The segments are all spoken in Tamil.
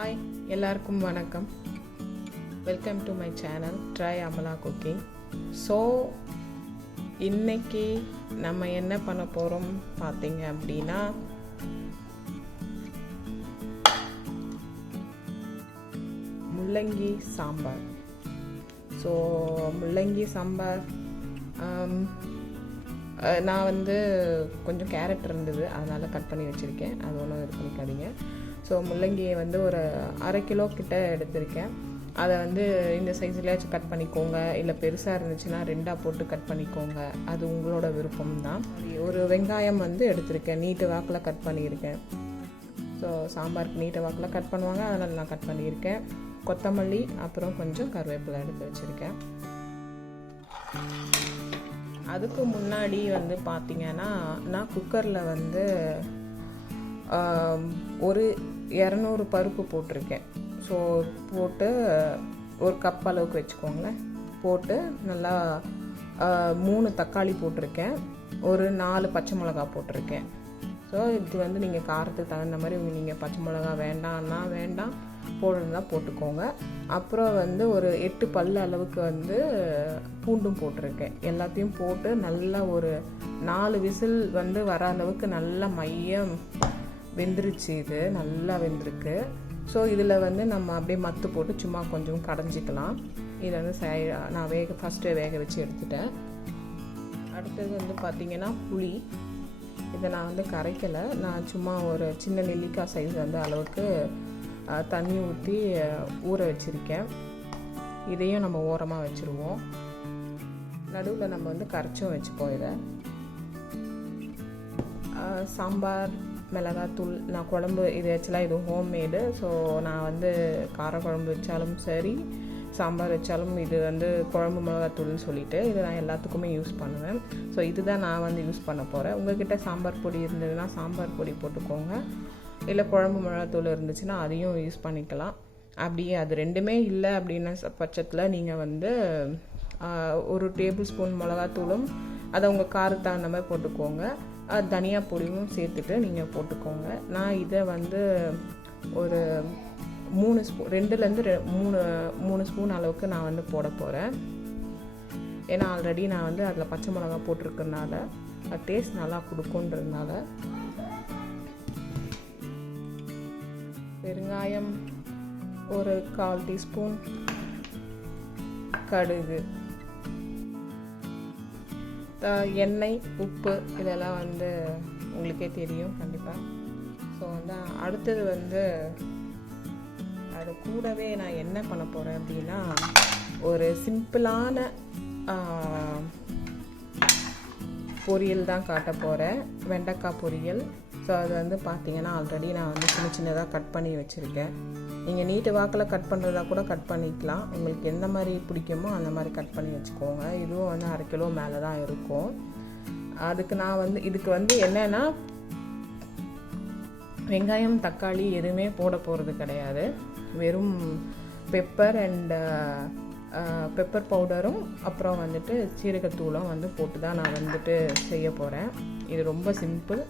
Hi, எல்லாருக்கும் வணக்கம். Welcome to my channel Try Amala Cooking. So இன்னைக்கு நம்ம என்ன பண்ண போறோம் பாத்தீங்க அப்படினா முள்ளங்கி சாம்பார். So முள்ளங்கி சாம்பார் நான் வந்து கொஞ்சம் கேரட் இருந்தது அதனால கட் பண்ணி வச்சிருக்கேன். அது ஒன்றும் இது பண்ணிக்காதீங்க. ஸோ முள்ளங்கியை வந்து ஒரு 1/2 கிலோ கிட்ட எடுத்திருக்கேன். அதை வந்து இந்த சைஸ்லேயாச்சும் கட் பண்ணிக்கோங்க, இல்லை பெருசாக இருந்துச்சுன்னா 2ஆக போட்டு கட் பண்ணிக்கோங்க, அது உங்களோட விருப்பம் தான். ஒரு வெங்காயம் வந்து எடுத்திருக்கேன், நீட்டு வாக்கில் கட் பண்ணியிருக்கேன். ஸோ சாம்பாருக்கு நீட்டு வாக்கில் கட் பண்ணுவாங்க, அதனால் நான் கட் பண்ணியிருக்கேன். கொத்தமல்லி அப்புறம் கொஞ்சம் கருவேப்பிலை எடுத்து வச்சுருக்கேன். அதுக்கு முன்னாடி வந்து பார்த்திங்கன்னா நான் குக்கரில் வந்து ஒரு 200 பருப்பு போட்டிருக்கேன். ஸோ போட்டு ஒரு கப் அளவுக்கு வச்சுக்கோங்களேன். போட்டு நல்லா 3 தக்காளி போட்டிருக்கேன், ஒரு 4 பச்சை மிளகா போட்டிருக்கேன். ஸோ இது வந்து நீங்கள் காரத்துக்கு தகுந்த மாதிரி நீங்கள் பச்சை மிளகா வேண்டாம்னா வேண்டாம், போடுறதா போட்டுக்கோங்க. அப்புறம் வந்து ஒரு 8 பல்லு அளவுக்கு வந்து பூண்டும் போட்டிருக்கேன். எல்லாத்தையும் போட்டு நல்லா ஒரு 4 விசில் வந்து வர அளவுக்கு நல்லா மையம் வெந்துருச்சு. இது நல்லா வெந்திருக்கு. ஸோ இதில் வந்து நம்ம அப்படியே மத்து போட்டு சும்மா கொஞ்சம் கடைஞ்சிக்கலாம். இதை வந்து நான் ஃபஸ்ட்டு வேக வச்சு எடுத்துட்டேன். அடுத்தது வந்து பார்த்திங்கன்னா புளி. இதை நான் வந்து கரைக்கலை, நான் சும்மா ஒரு சின்ன நெல்லிக்காய் சைஸ் வந்து அளவுக்கு தண்ணி ஊற்றி ஊற வச்சுருக்கேன். இதையும் நம்ம ஓரமாக வச்சுருவோம். நடுவில் நம்ம வந்து கரைச்சும் வச்சுப்போம். இதை சாம்பார் மிளகாத்தூள், நான் குழம்பு இது ஆக்சுவலாக இது ஹோம்மேடு. ஸோ நான் வந்து காரக்குழம்பு வச்சாலும் சரி, சாம்பார் வச்சாலும் இது வந்து குழம்பு மிளகாத்தூள்னு சொல்லிவிட்டு இது நான் எல்லாத்துக்குமே யூஸ் பண்ணுவேன். ஸோ இதுதான் நான் வந்து யூஸ் பண்ண போகிறேன். உங்கள்கிட்ட சாம்பார் பொடி இருந்ததுன்னா சாம்பார் பொடி போட்டுக்கோங்க, இல்லை குழம்பு மிளகாத்தூள் இருந்துச்சுன்னா அதையும் யூஸ் பண்ணிக்கலாம். அப்படியே அது ரெண்டுமே இல்லை அப்படின்ன பட்சத்தில் நீங்கள் வந்து ஒரு டேபிள் ஸ்பூன் மிளகாத்தூளும் அதை உங்கள் காரத்துக்கு தகுந்த மாதிரி போட்டுக்கோங்க. தனியா பொடியும் சேர்த்துட்டு நீங்கள் போட்டுக்கோங்க. நான் இதை வந்து ஒரு 3 ஸ்பூன் 2லேருந்து 3 ஸ்பூன் அளவுக்கு நான் வந்து போட போகிறேன். ஏன்னா ஆல்ரெடி நான் வந்து அதில் பச்சை மிளகா போட்டிருக்கறனால அது டேஸ்ட் நல்லா கொடுக்குன்றதுனால. பெருங்காயம் ஒரு 1/4 டீஸ்பூன், கடுகு, எண்ணெய், உப்பு, இதெல்லாம் வந்து உங்களுக்கே தெரியும் கண்டிப்பாக. ஸோ வந்து அடுத்தது வந்து அது கூடவே நான் என்ன பண்ண போகிறேன் அப்படின்னா ஒரு சிம்பிளான பொரியல் தான் காட்ட போகிறேன், வெண்டைக்காய் பொரியல். ஸோ அது வந்து பார்த்திங்கன்னா ஆல்ரெடி நான் வந்து சின்ன சின்னதாக கட் பண்ணி வச்சுருக்கேன். நீங்கள் நீட்டு வாக்கில் கட் பண்ணுறதா கூட கட் பண்ணிக்கலாம், உங்களுக்கு எந்த மாதிரி பிடிக்குமோ அந்த மாதிரி கட் பண்ணி வச்சுக்கோங்க. இதுவும் வந்து 1/2 கிலோ மேலே தான் இருக்கும். அதுக்கு நான் வந்து இதுக்கு வந்து என்னென்னா வெங்காயம் தக்காளி எதுவுமே போட போகிறது கிடையாது. வெறும் பெப்பர் அண்ட் பெப்பர் பவுடரும் அப்புறம் வந்துட்டு சீரகத்தூளும் வந்து போட்டு தான் நான் வந்துட்டு செய்ய போகிறேன். இது ரொம்ப சிம்பிள்.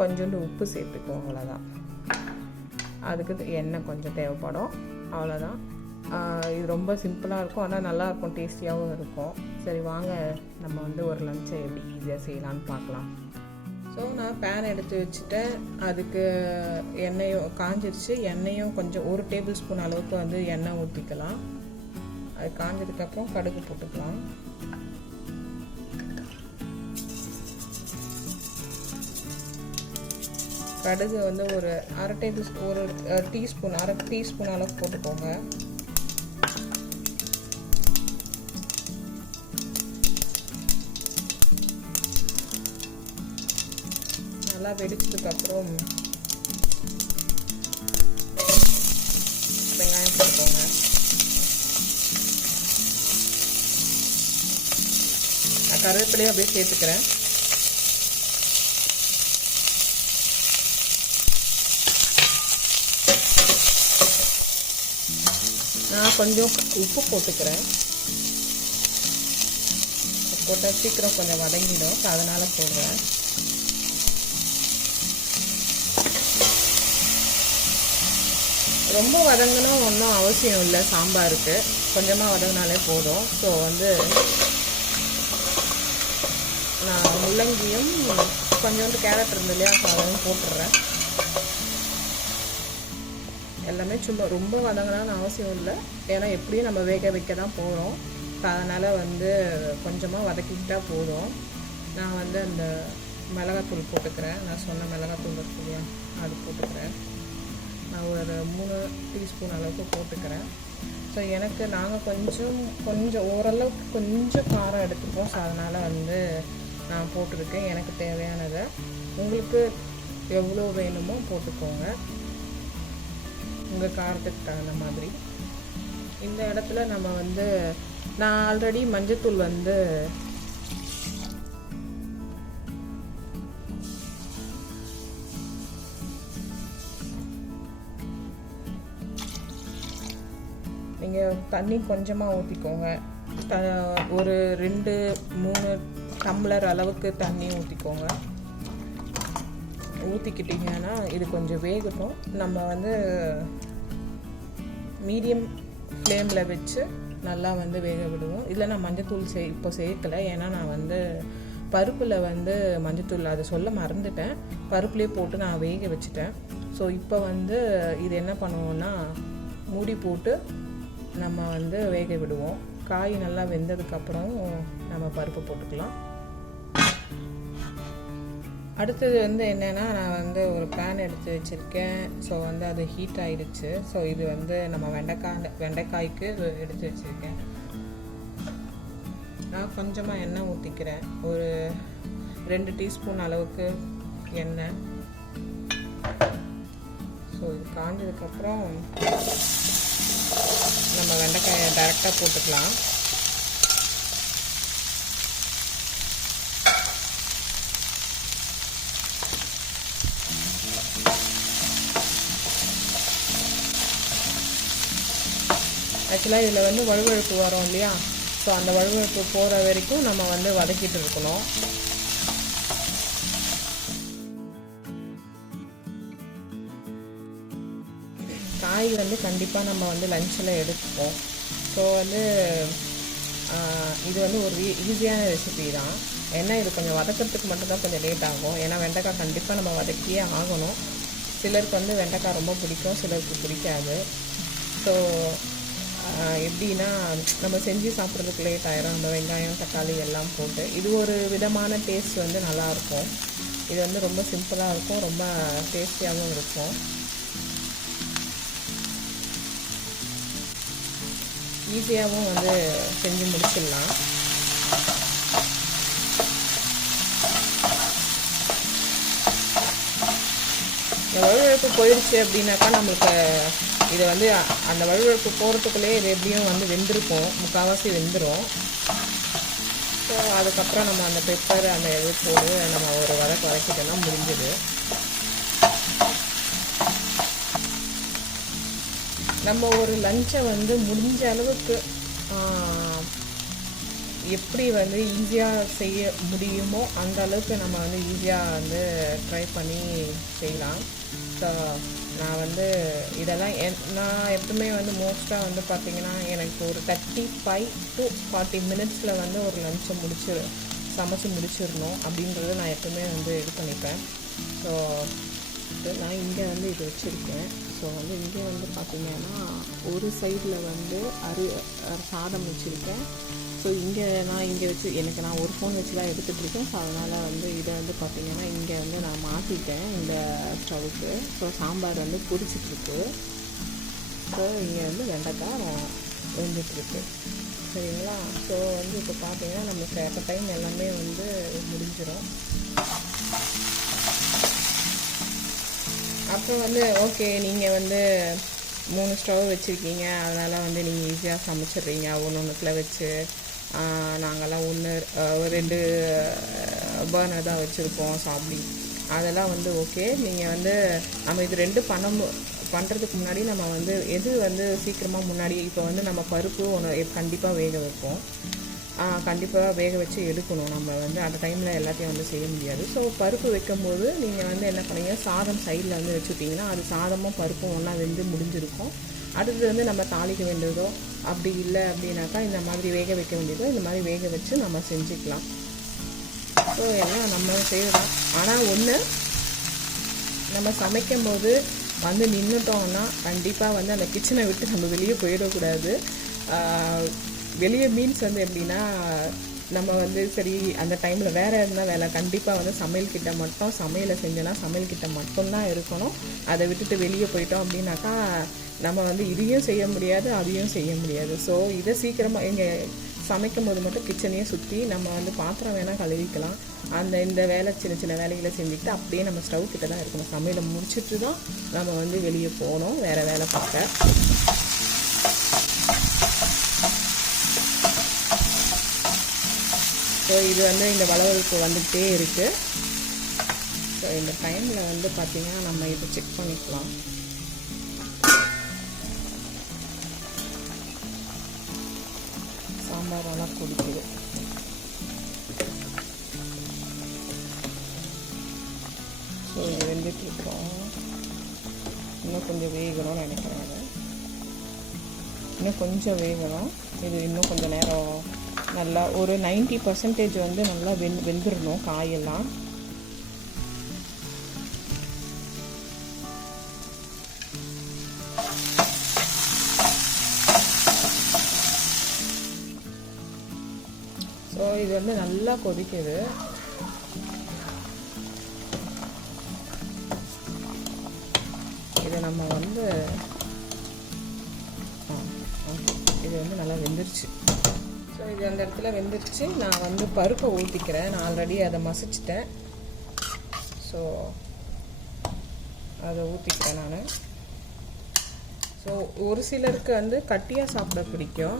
கொஞ்சோண்டு உப்பு சேர்த்துக்குவோம், அவ்வளோதான். அதுக்கு எண்ணெய் கொஞ்சம் தேவைப்படும், அவ்வளோதான். இது ரொம்ப சிம்பிளாக இருக்கும், ஆனால் நல்லாயிருக்கும், டேஸ்டியாகவும் இருக்கும். சரி வாங்க நம்ம வந்து ஒரு லஞ்சை எப்படி ஈஸியாக செய்யலான்னு பார்க்கலாம். ஸோ நான் பேன் எடுத்து வச்சுட்டேன். அதுக்கு எண்ணெயும் காஞ்சிருச்சு. எண்ணெயும் கொஞ்சம் 1 டேபிள் ஸ்பூன் அளவுக்கு வந்து எண்ணெய் ஊற்றிக்கலாம். அது காஞ்சதுக்கப்புறம் கடுகு போட்டுக்கலாம். கடுகு வந்து ஒரு 1/2 டீஸ்பூன் அளவுக்கு போட்டுக்கோங்க. நல்லா வெடிச்சதுக்கப்புறம் வெங்காயம் போட்டுக்கோங்க. நான் கருவேப்பிலையும் அப்படியே சேர்த்துக்கிறேன். நான் கொஞ்சம் உப்பு போட்டுக்கிறேன். போட்டால் சீக்கிரம் கொஞ்சம் வதங்கிடும், அதனால் போடுறேன். ரொம்ப வதங்கணும் ஒன்றும் அவசியம் இல்லை சாம்பாருக்கு, கொஞ்சமாக வதங்கினாலே போதும். ஸோ வந்து நான் முள்ளங்கியும் கொஞ்சோண்டு கேரட் இருந்து இல்லையா, ஸோ அதையும் போட்டுடுறேன். எல்லாமே சும்மா ரொம்ப வதங்கணும்னு அவசியம் இல்லை, ஏன்னா எப்படியும் நம்ம வேக வைக்க தான் போகிறோம். அதனால் வந்து கொஞ்சமாக வதக்கிக்கிட்டால் போதும். நான் வந்து அந்த மிளகாத்தூள் போட்டுக்கிறேன், நான் சொன்ன மிளகாத்தூள் இருக்கு இல்லையா, அது போட்டுக்கிறேன். நான் ஒரு 3 டீஸ்பூன் அளவுக்கு போட்டுக்கிறேன். ஸோ எனக்கு நாங்கள் கொஞ்சம் ஓரளவுக்கு கொஞ்சம் காரம் எடுத்துப்போம். ஸோ அதனால் வந்து நான் போட்டிருக்கேன் எனக்கு தேவையானதை. உங்களுக்கு எவ்வளோ வேணுமோ போட்டுக்கோங்க, உங்கள் காரத்துக்கு தகுந்த மாதிரி. இந்த இடத்துல நம்ம வந்து நான் ஆல்ரெடி மஞ்சத்தூள் வந்து நீங்கள் தண்ணி கொஞ்சமாக ஊற்றிக்கோங்க. ஒரு 2-3 டம்ளர் அளவுக்கு தண்ணி ஊற்றிக்கோங்க. ஊற்றிக்கிட்டிங்கன்னா இது கொஞ்சம் வேகட்டும். நம்ம வந்து மீடியம் ஃப்ளேமில் வச்சு நல்லா வந்து வேக விடுவோம். இதில் நான் மஞ்சத்தூள் இப்போ சேர்க்கலை, ஏன்னா நான் வந்து பருப்பில் வந்து மஞ்சத்தூள் அதை சொல்ல மறந்துட்டேன், பருப்புலேயே போட்டு நான் வேக வச்சுட்டேன். ஸோ இப்போ வந்து இது என்ன பண்ணுவோன்னா மூடி போட்டு நம்ம வந்து வேக விடுவோம். காய் நல்லா வெந்ததுக்கப்புறம் நம்ம பருப்பு போட்டுக்கலாம். அடுத்தது வந்து என்னென்னா, நான் வந்து ஒரு பேன் எடுத்து வச்சுருக்கேன். ஸோ வந்து அது ஹீட் ஆகிடுச்சு. ஸோ இது வந்து நம்ம வெண்டைக்காய்க்கு எடுத்து வச்சுருக்கேன். நான் கொஞ்சமாக எண்ணெய் ஊற்றிக்கிறேன், ஒரு 2 டீஸ்பூன் அளவுக்கு எண்ணெய். ஸோ இது காஞ்சதுக்கப்புறம் நம்ம வெண்டைக்காயை டைரெக்டாக போட்டுக்கலாம். ஆக்சுவலாக இதில் வந்து வழுவழுப்பு வரும் இல்லையா, ஸோ அந்த வழுவழுப்பு போகிற வரைக்கும் நம்ம வந்து வதக்கிட்டு இருக்கணும். காய் வந்து கண்டிப்பாக நம்ம வந்து லஞ்சில் எடுப்போம். ஸோ வந்து இது வந்து ஒரு ஈஸியான ரெசிபி தான். ஏன்னா இது கொஞ்சம் வதக்கிறதுக்கு மட்டும்தான் கொஞ்சம் லேட் ஆகும், ஏன்னா வெண்டைக்காய் கண்டிப்பாக நம்ம வதக்கியே ஆகணும். சிலருக்கு வந்து வெண்டைக்காய் ரொம்ப பிடிக்கும், சிலருக்கு பிடிக்காது. ஸோ எப்படின்னா நம்ம செஞ்சு சாப்பிட்றதுக்கு லேட் ஆயிரும். நம்ம வெங்காயம் தக்காளி எல்லாம் போட்டு இது ஒரு விதமான டேஸ்ட் வந்து நல்லாயிருக்கும். இது வந்து ரொம்ப சிம்பிளாக இருக்கும், ரொம்ப டேஸ்டியாகவும் இருக்கும். ஈஸியாகவும் வந்து செஞ்சு முடிச்சிடலாம். இந்த வழுவழுப்பு போயிடுச்சு அப்படின்னாக்கா நம்மளுக்கு இது வந்து அந்த வழுவழுப்பு போகிறதுக்குள்ளே இது எப்படியும் வந்து வெந்திருக்கும், முக்கால்வாசி வெந்துடும். ஸோ அதுக்கப்புறம் நம்ம அந்த பெப்பர் அந்த இது போட்டு நம்ம ஒரு வதக்கிட்டோம்னா முடிஞ்சுது. நம்ம ஒரு லஞ்சை வந்து முடிஞ்ச அளவுக்கு எப்படி வந்து ஈஸியாக செய்ய முடியுமோ அந்த அளவுக்கு நம்ம வந்து ஈஸியாக வந்து ட்ரை பண்ணி செய்யலாம். ஸோ நான் வந்து இதெல்லாம் நான் எப்பவுமே வந்து மோஸ்ட்டாக வந்து பார்த்திங்கன்னா எனக்கு ஒரு 35 to 40 மினிட்ஸில் வந்து ஒரு லஞ்சை சமைச்சு முடிச்சிடணும் அப்படின்றத நான் எப்பவுமே வந்து இது பண்ணிப்பேன். ஸோ நான் இங்கே வந்து இது வச்சுருக்கேன். ஸோ வந்து இங்கே வந்து பார்த்திங்கன்னா ஒரு சைடில் வந்து சாதம் வச்சுருக்கேன். ஸோ நான் இங்கே வச்சு நான் ஒரு ஃபோன் வச்சு தான் எடுத்துகிட்ருக்கேன். ஸோ அதனால் வந்து இதை வந்து பார்த்திங்கன்னா இங்கே வந்து நான் மாற்றிட்டேன் இந்த ஸ்டவ்வுக்கு. ஸோ சாம்பார் வந்து பொரிச்சிட்ருக்கு. ஸோ இங்கே வந்து வெண்டைக்காய் வெந்துட்டுருக்கு, சரிங்களா. ஸோ வந்து இப்போ பார்த்திங்கன்னா நமக்கு அட் டைம் எல்லாமே வந்து முடிஞ்சிடும். அப்போ வந்து ஓகே, நீங்கள் வந்து 3 ஸ்டவ் வச்சுருக்கீங்க, அதனால் வந்து நீங்கள் ஈஸியாக சமைச்சிட்றீங்க ஒன்றுக்குள்ளே வச்சு. நாங்கள்லாம் 2 பர்னர் தான் வச்சுருக்கோம். ஸோ அப்படி அதெல்லாம் வந்து ஓகே. நீங்கள் வந்து நம்ம இது 2 பண்ணுறதுக்கு முன்னாடி நம்ம வந்து எது வந்து சீக்கிரமாக முன்னாடி இப்போ வந்து நம்ம பருப்பு கண்டிப்பாக வேக வைப்போம். கண்டிப்பாக வேக வச்சு எடுக்கணும். நம்ம வந்து அந்த டைமில் எல்லாத்தையும் வந்து செய்ய முடியாது. ஸோ பருப்பு வைக்கும்போது நீங்கள் வந்து என்ன பண்ணுவீங்க, சாதம் சைடில் வந்து வச்சுட்டிங்கன்னா அது சாதமும் பருப்பும் ஒன்றா வெந்து முடிஞ்சிருக்கும். அடுத்து வந்து நம்ம தாளிக்க வேண்டியதோ அப்படி இல்லை அப்படின்னாக்கா இந்த மாதிரி வேக வைக்க வேண்டியதோ இந்த மாதிரி வேக வச்சு நம்ம செஞ்சுக்கலாம். ஸோ எல்லாம் நம்ம செய்யலாம். ஆனால் ஒன்று, நம்ம சமைக்கும் போது வந்து நின்றுட்டோம்னா கண்டிப்பாக வந்து அந்த கிச்சனை விட்டு நம்ம வெளியே போயிடக்கூடாது. வெளியே மீன்ஸ் வந்து எப்படின்னா, நம்ம வந்து சரி அந்த டைமில் வேறு இருந்தால் வேலை, கண்டிப்பாக வந்து சமையல்கிட்ட மட்டும் சமையலை செஞ்சோன்னா சமையல்கிட்ட மட்டும்தான் இருக்கணும். அதை விட்டுட்டு வெளியே போயிட்டோம் அப்படின்னாக்கா நம்ம வந்து இதையும் செய்ய முடியாது அதையும் செய்ய முடியாது. ஸோ இதை சீக்கிரமாக எங்கள் சமைக்கும் போது மட்டும் கிச்சனையே சுற்றி நம்ம வந்து பாத்திரம் வேணால் கழுவிக்கலாம். இந்த வேலை சின்ன சின்ன வேலைகளை செஞ்சுக்கிட்டு அப்படியே நம்ம ஸ்டவ் கிட்ட தான் இருக்கணும். சமையலை முடிச்சுட்டு தான் நம்ம வந்து வெளியே போகணும் வேறு வேலை பார்க்க. ஸோ இது வந்து இந்த வளவளப்பு வந்துகிட்டே இருக்குது. ஸோ இந்த டைமில் வந்து பார்த்திங்கன்னா நம்ம இதை செக் பண்ணிக்கலாம். சாம்பார் நல்லா கொதிக்குது. ஸோ இது வெந்துட்டுருக்கோம். இன்னும் கொஞ்சம் வேகணும்னு நினைக்கிறேன். இன்னும் கொஞ்சம் வேகணும். இது இன்னும் கொஞ்சம் நேரம் நல்லா ஒரு 90% வந்து நல்லா வெந்துடணும் காயெல்லாம். ஸோ இது வந்து நல்லா கொதிக்குது. இதை நம்ம வந்து இது வந்து நல்லா வெந்துருச்சு. ஸோ இது அந்த இடத்துல வெந்துருச்சு. நான் வந்து பருப்பை ஊற்றிக்கிறேன். நான் ஆல்ரெடி அதை மசிச்சிட்டேன். ஸோ அதை ஊற்றிக்கிறேன் நான். ஸோ ஒரு சிலருக்கு வந்து கட்டியாக சாப்பிட பிடிக்கும்,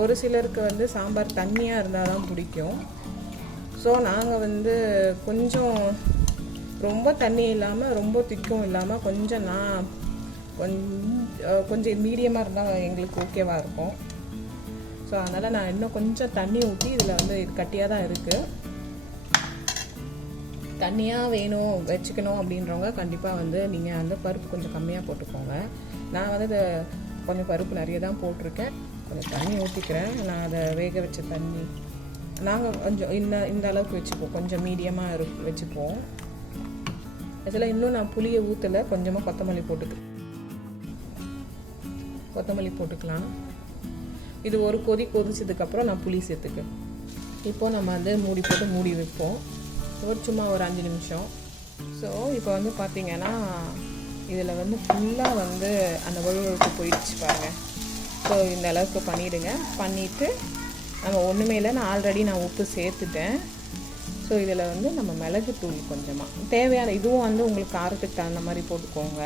ஒரு சிலருக்கு வந்து சாம்பார் தண்ணியாக இருந்தால் தான் பிடிக்கும். ஸோ நாங்கள் வந்து கொஞ்சம் ரொம்ப தண்ணி இல்லாமல் ரொம்ப திக்கும் இல்லாமல் கொஞ்சம் மீடியமாக இருந்தால் எங்களுக்கு ஓகேவாக இருக்கும். ஸோ அதனால் நான் இன்னும் கொஞ்சம் தண்ணி ஊற்றி இதில் வந்து இது கட்டியாக தான் இருக்குது. தண்ணியாக வேணும் வச்சுக்கணும் அப்படின்றவங்க கண்டிப்பாக வந்து நீங்கள் அந்த பருப்பு கொஞ்சம் கம்மியாக போட்டுக்கோங்க. நான் வந்து இதை கொஞ்சம் பருப்பு நிறைய தான் போட்டிருக்கேன். கொஞ்சம் தண்ணி ஊற்றிக்கிறேன். நான் அதை வேக வச்ச தண்ணி நாங்கள் கொஞ்சம் இந்த அளவுக்கு வச்சுப்போம். கொஞ்சம் மீடியமாக வச்சுப்போம். இதில் இன்னும் நான் புளியை ஊற்றலை. கொஞ்சமாக கொத்தமல்லி போட்டுக்கலாம். இது ஒரு கொதிச்சதுக்கப்புறம் நான் புளி சேர்த்துக்கு. இப்போது நம்ம வந்து மூடி வைப்போம் சும்மா ஒரு 5 நிமிஷம். ஸோ இப்போ வந்து பார்த்திங்கன்னா இதில் வந்து ஃபுல்லாக வந்து அந்த வழுவழுப்பு போயிடுச்சு பாருங்கள். ஸோ இந்த அளவுக்கு பண்ணிவிடுங்க. பண்ணிவிட்டு நம்ம ஒன்றுமே இல்லை, நான் ஆல்ரெடி உப்பு சேர்த்துட்டேன். ஸோ இதில் வந்து நம்ம மிளகு தூள் கொஞ்சமாக தேவையான, இதுவும் வந்து உங்களுக்கு காரத்துக்கு தகுந்த மாதிரி போட்டுக்கோங்க.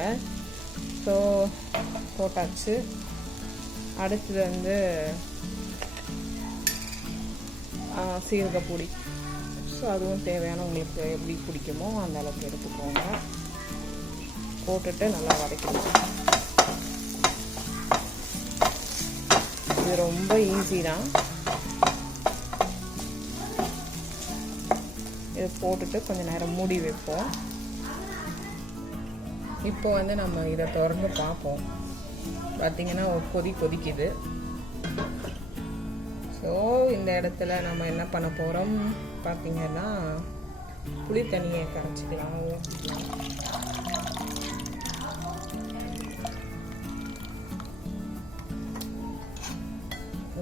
ஸோ போட்டாச்சு. அடுத்தது வந்து சீரகப்பொடி. ஸோ அதுவும் தேவையான உங்களுக்கு எப்படி பிடிக்குமோ அந்த அளவுக்கு எடுத்துக்கோங்க. போட்டுட்டு நல்லா வதக்கிடுங்க. இது ரொம்ப ஈஸி தான். இதை போட்டுட்டு கொஞ்சம் நேரம் மூடி வைப்போம். இப்போ வந்து நம்ம இதை திறந்து பார்ப்போம். பார்த்திங்கன்னா ஒரு கொதிக்குது. ஸோ இந்த இடத்துல நம்ம என்ன பண்ண போகிறோம் பார்த்திங்கன்னா புளி தண்ணியை கரைச்சிக்கலாம்,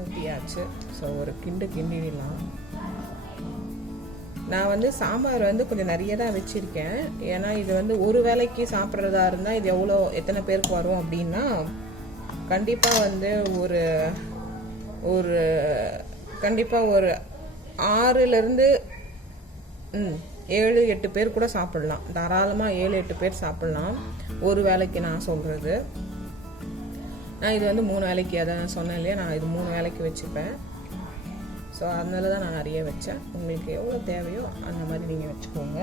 ஊற்றியாச்சு. ஸோ ஒரு கிண்டிடலாம். நான் வந்து சாம்பார் வந்து கொஞ்சம் நிறைய தான் வச்சுருக்கேன். ஏன்னா இது வந்து ஒரு வேளைக்கு சாப்பிட்றதா இருந்தால் இது எத்தனை பேருக்கு வரும் அப்படின்னா கண்டிப்பாக வந்து கண்டிப்பாக ஒரு 6லேருந்து 7-8 பேர் கூட சாப்பிட்லாம். தாராளமாக 7-8 பேர் சாப்பிட்லாம் ஒரு வேளைக்கு. நான் சொல்கிறது, நான் இது வந்து 3 வேளைக்கு, அதை நான் சொன்னேன் இல்லையா, நான் இது 3 வேளைக்கு வச்சுப்பேன். ஸோ அதனால தான் நான் நிறைய வச்சேன். உங்களுக்கு எவ்வளோ தேவையோ அந்த மாதிரி நீங்கள் வச்சுக்கோங்க.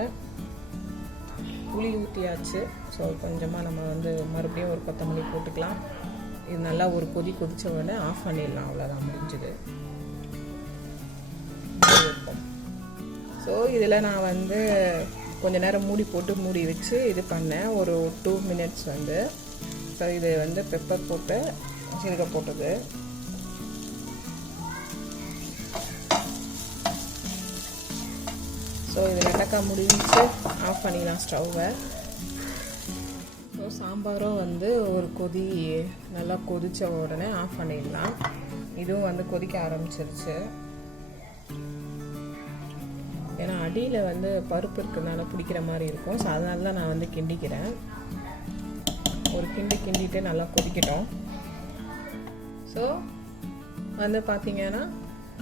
புளி ஊற்றியாச்சு. ஸோ கொஞ்சமாக நம்ம வந்து மறுபடியும் ஒரு கொத்தமல்லி போட்டுக்கலாம். இது நல்லா ஒரு கொதிச்ச உடனே ஆஃப் பண்ணிடலாம். அவ்வளோதான், முடிஞ்சுது. ஸோ இதில் நான் வந்து கொஞ்ச நேரம் மூடி வச்சு இது பண்ணேன், ஒரு 2 minutes வந்து. ஸோ இது வந்து பெப்பர் போட்டு சீரகம் போட்டது. ஸோ இது வெண்டைக்காய் முடிஞ்சு ஆஃப் பண்ணிடலாம் ஸ்டவ்வை. ஸோ சாம்பாரும் வந்து ஒரு கொதி நல்லா கொதித்த உடனே ஆஃப் பண்ணிடலாம். இதுவும் வந்து கொதிக்க ஆரம்பிச்சிருச்சு. ஏன்னா அடியில் வந்து பருப்பு இருக்கிறதுனால பிடிக்கிற மாதிரி இருக்கும். ஸோ அதனால தான் நான் வந்து கிண்டிக்கிறேன். ஒரு கிண்டிட்டு நல்லா கொதிக்கட்டும். ஸோ வந்து பார்த்திங்கன்னா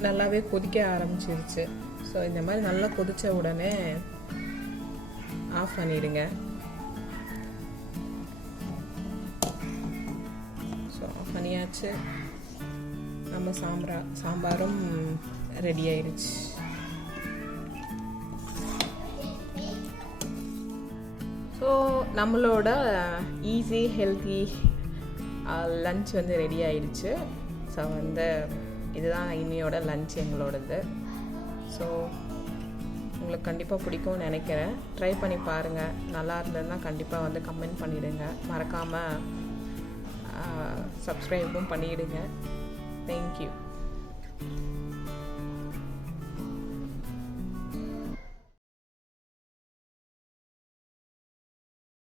நல்லாவே கொதிக்க ஆரம்பிச்சிருச்சு. ஸோ இந்த மாதிரி நல்லா கொதித்த உடனே ஆஃப் பண்ணிடுங்க. ஸோ ஆஃப் பண்ணியாச்சு. நம்ம சாம்பாரும் ரெடி ஆயிடுச்சு. ஸோ நம்மளோட ஈஸி ஹெல்த்தி லன்ச் வந்து ரெடி ஆயிடுச்சு. ஸோ வந்து இதுதான் இன்னையோட லன்ச் எங்களோடது. ஸோ உங்களுக்கு கண்டிப்பாக பிடிக்கும்னு நினைக்கிறேன். ட்ரை பண்ணி பாருங்கள். நல்லா இருந்ததுன்னா கண்டிப்பாக வந்து கமெண்ட் பண்ணிவிடுங்க. மறக்காமல் சப்ஸ்கிரைபும் பண்ணிவிடுங்க. தேங்க்யூ.